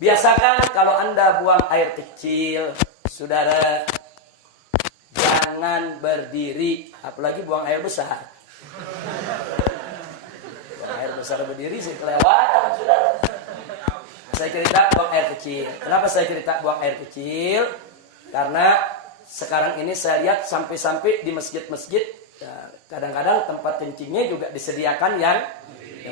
Biasakan kalau Anda buang air kecil, saudara, jangan berdiri, apalagi buang air besar. Buang air besar berdiri sih kelewatan, saudara. Saya cerita buang air kecil. Kenapa saya cerita buang air kecil? Karena sekarang ini saya lihat sampai-sampai di masjid-masjid, kadang-kadang tempat kencingnya juga disediakan yang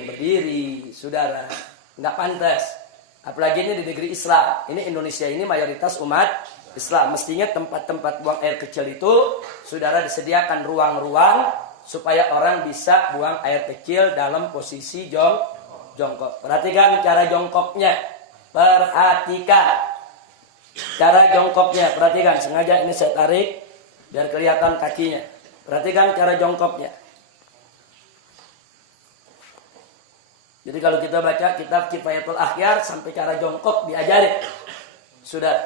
berdiri, saudara. Nggak pantas. Apalagi ini di negeri Islam. Ini Indonesia ini mayoritas umat Islam. Mestinya tempat-tempat buang air kecil itu, saudara, disediakan ruang-ruang supaya orang bisa buang air kecil dalam posisi jongkok. Perhatikan cara jongkoknya. Perhatikan cara jongkoknya. Perhatikan, sengaja ini saya tarik biar kelihatan kakinya. Perhatikan cara jongkoknya. Jadi kalau kita baca kitab Kifayatul Akhyar sampai cara jongkok diajarin. Sudah.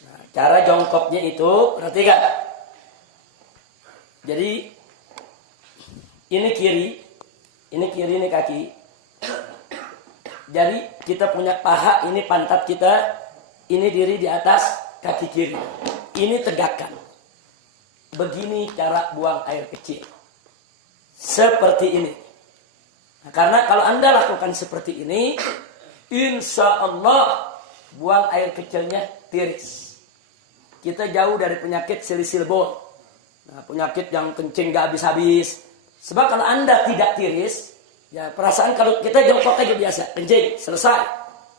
Nah, cara jongkoknya itu perhatikan. Jadi ini kiri, ini kaki. Jadi kita punya paha, ini pantat kita, ini diri di atas kaki kiri. Ini tegakkan. Begini cara buang air kecil. Seperti ini. Nah, karena kalau Anda lakukan seperti ini, insya Allah buang air kecilnya tiris. Kita jauh dari penyakit silisil bol. Nah, penyakit yang kencing gak habis-habis. Sebab kalau Anda tidak tiris, ya perasaan kalau kita jongkok aja biasa, kencing, selesai.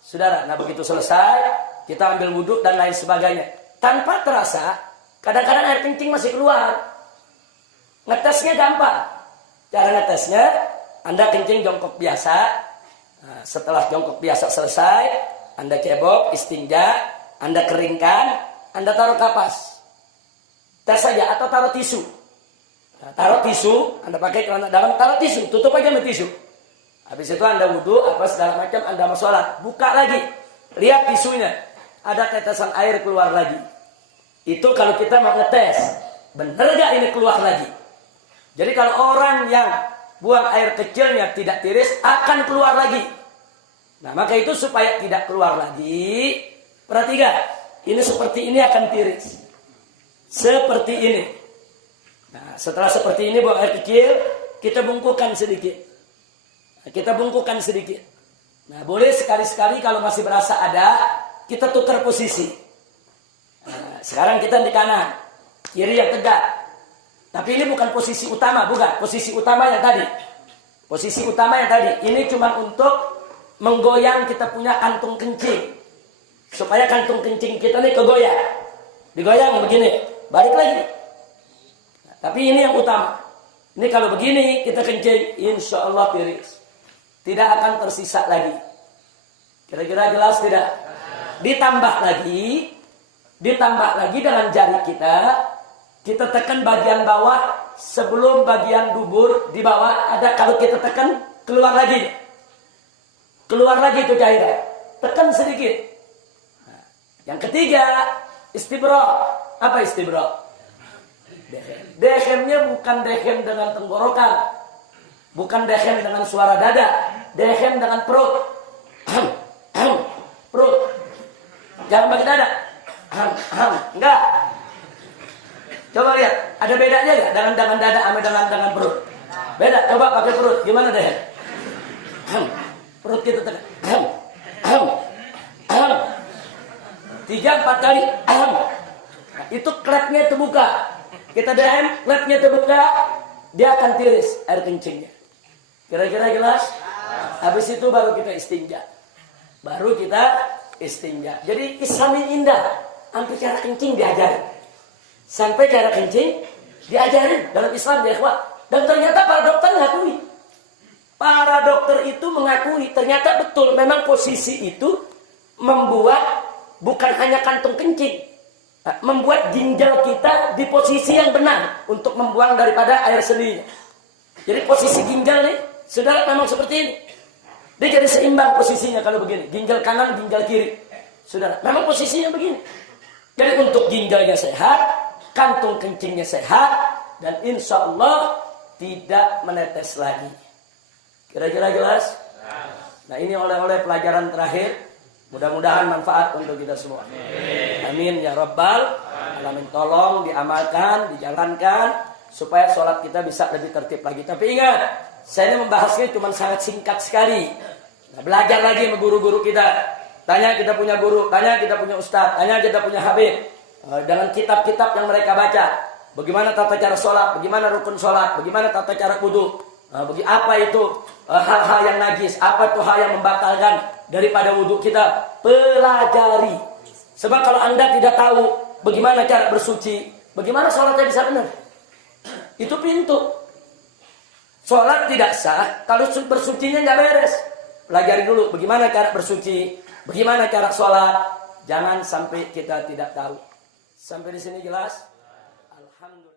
Saudara, nah begitu selesai, kita ambil wudhu dan lain sebagainya. Tanpa terasa, kadang-kadang air kencing masih keluar. Ngetesnya gampang. Cara ngetesnya, Anda kencing jongkok biasa. Nah, setelah jongkok biasa selesai, Anda cebok, istinja, Anda keringkan, Anda taruh kapas. Tes saja atau taruh tisu. Nah, taruh tisu, Anda pakai celana dalam, taruh tisu, tutup aja sama tisu. Habis itu Anda wudhu, apa segala macam, Anda mau sholat. Buka lagi, lihat tisunya, ada tetesan air keluar lagi. Itu kalau kita mau ngetes, bener gak ini keluar lagi? Jadi kalau orang yang buang air kecilnya tidak tiris, akan keluar lagi. Nah, maka itu supaya tidak keluar lagi, perhatikan, ini seperti ini akan tiris. Seperti ini. Nah, setelah seperti ini buang air kecil, kita bungkukan sedikit. Nah, kita bungkukan sedikit. Nah, boleh sekali-sekali kalau masih berasa ada, kita tukar posisi. Nah, sekarang kita di kanan, kiri yang tegak. Tapi ini bukan posisi utama, bukan. Posisi utama yang tadi. Posisi utama yang tadi. Ini cuma untuk menggoyang kita punya kantung kencing. Supaya kantung kencing kita ini kegoyang. Digoyang begini. Balik lagi. Nah, tapi ini yang utama. Ini kalau begini kita kencing, insya Allah tiris. Tidak akan tersisa lagi. Kira-kira jelas tidak? Ditambah lagi dengan jari kita. Kita tekan bagian bawah sebelum bagian dubur di bawah ada, kalau kita tekan keluar lagi. Keluar lagi itu cairan. Tekan sedikit. Nah, yang ketiga, istibra. Apa istibra? Dehem. Dehemnya bukan dehem dengan tenggorokan. Bukan dehem dengan suara dada. Dehem dengan perut. Perut. Jangan pakai dada. Enggak. Coba lihat, ada bedanya nggak dengan dada sama dengan perut? Beda. Coba pakai perut, gimana deh? Perut kita tekan. 3-4 kali. Nah, itu klepnya terbuka. Kita dehem, klepnya terbuka, dia akan tiris air kencingnya. Kira-kira jelas? Habis itu baru kita istinja. Jadi Islam ini indah. Sampai cara kencing diajarin. Sampai cara kencing diajarin dalam Islam, ya ikhwan. Dan ternyata para dokter mengakui. Para dokter itu mengakui ternyata betul memang posisi itu membuat bukan hanya kantung kencing, membuat ginjal kita di posisi yang benar untuk membuang daripada air seninya. Jadi posisi ginjal nih, saudara, memang seperti ini. Dia jadi seimbang posisinya kalau begini. Ginjal kanan, ginjal kiri. Saudara, memang posisinya begini. Jadi untuk ginjalnya sehat, kantung kencingnya sehat, dan insya Allah tidak menetes lagi. Kira-kira jelas? Nah, ini oleh-oleh pelajaran terakhir. Mudah-mudahan manfaat untuk kita semua. Amin ya rabbal alamin. Tolong diamalkan, dijalankan supaya sholat kita bisa lebih tertib lagi. Tapi ingat, saya ini membahasnya cuma sangat singkat sekali. Nah, belajar lagi sama guru-guru kita. Tanya kita punya guru, tanya kita punya ustadz, tanya kita punya habib. Dengan kitab-kitab yang mereka baca. Bagaimana tata cara sholat, bagaimana rukun sholat, bagaimana tata cara wudu. Apa itu hal-hal yang najis, apa itu hal yang membatalkan daripada wudhu kita. Pelajari. Sebab kalau Anda tidak tahu bagaimana cara bersuci, bagaimana sholatnya bisa benar? Itu pintu. Sholat tidak sah kalau bersucinya nggak beres. Pelajari dulu bagaimana cara bersuci, bagaimana cara sholat. Jangan sampai kita tidak tahu. Sampai di sini jelas? Alhamdulillah.